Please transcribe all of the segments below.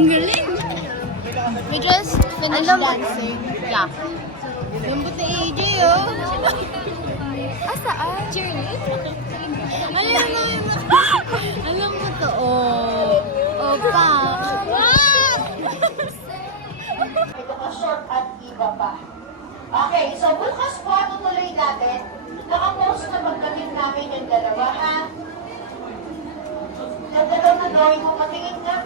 Ang galing. We just finished dancing. Yeah. Lambot na AJ, oh. Asaan? Cheerlead? Alam mo to, oh. Opa. Ito ka short at iba pa. Okay, so bukas po tutuloy natin. Nakapost na pagdating namin yung dalawa, ha? Nagdalaw na drawing mo, patingin ka.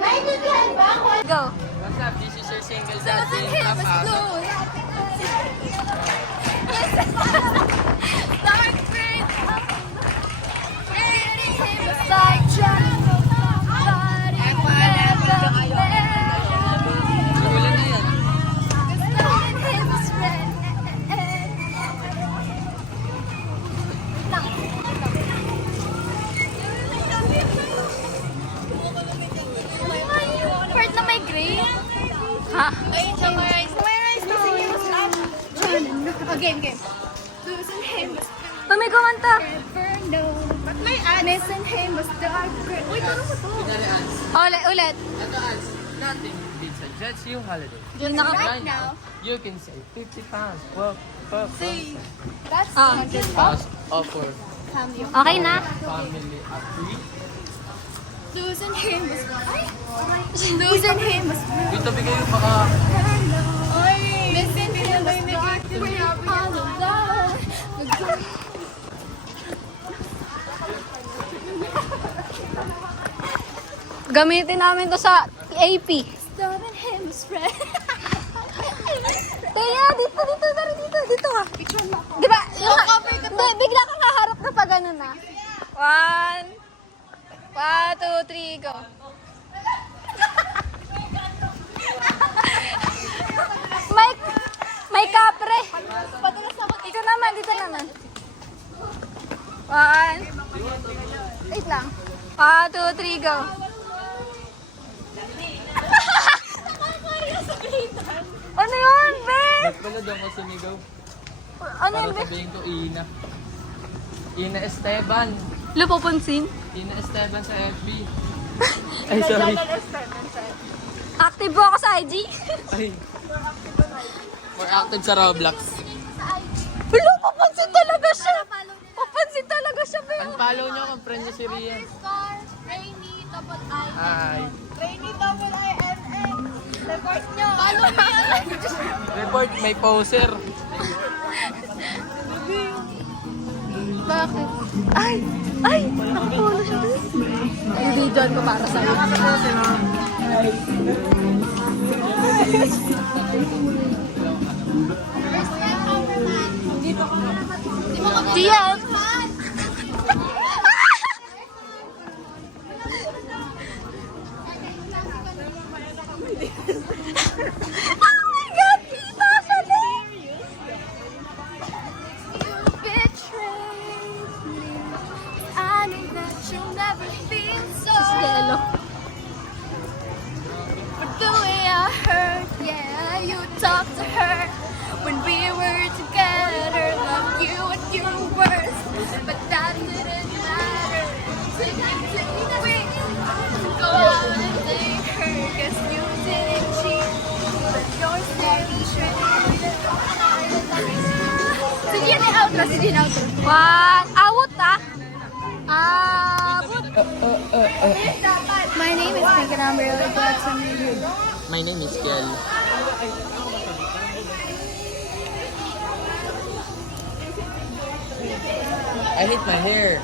Naintindihan ba ako? Go. What's up? This is your single dancing papa. Dark green. It was like trying to somebody never met. Ulan na yan. Cause knowing him was red. Part na may green? Ha? Ay, summarize. Summarize to. Game, game. Losing him was May kumanta. never known. Ba't may missing him was dark green. Uy, parang ko to. Ulit. Ito as nothing beats a Jets You holiday. Yun naka... Right now. You can save 50 pounds. Well, See, that's Ah. 100 cost offer family. Okay na? family of 3. Losing him was losing him was Dito bigay yung baka missing him was dark green all alone. Gamitin namin to sa AP. Loving him was red. Kaya, dito ka. Picture mo ako. Di ba? cover ko to. Hindi, bigla kang haharap na pa ganun na. 1, 2, 3, go. May kapre. Padulas ako. Dito naman. 1. Wait lang. 1, 2, 3, go. Ano yun, be? nagpala daw ko sinigaw. Ano Para yun, be? sabihin ko Ina. Ina Esteban. Lupupunsin? Ina Esteban sa FB. Ay, sorry. Active po ako sa IG. Ay. More active sa Roblox. Hello, papansin talaga siya. Papansin talaga siya, be. Unfollow nyo kung friend nyo si Rian. Rainy double I. Ay. Rainy double I-N-N. Report nyo. Follow me yan. Report, may poser. Bakit? Ay! Nakapulo siya doon. I-video ko para sa'yo. Diyan! Oh my God! Kita siya din! You betrayed me. I knew that you'll never feel so. But the way I heard, yeah, you talked to her when we were together. Loved you at your worst, but that didn't matter. We go out and thank her, 'cause you didn't cheat, but you're still straight. Sige na outro, sige na outro. Awot ah! Awot! My name is Pink and I'm really glad to meet you. My name is Kel. I hate my hair.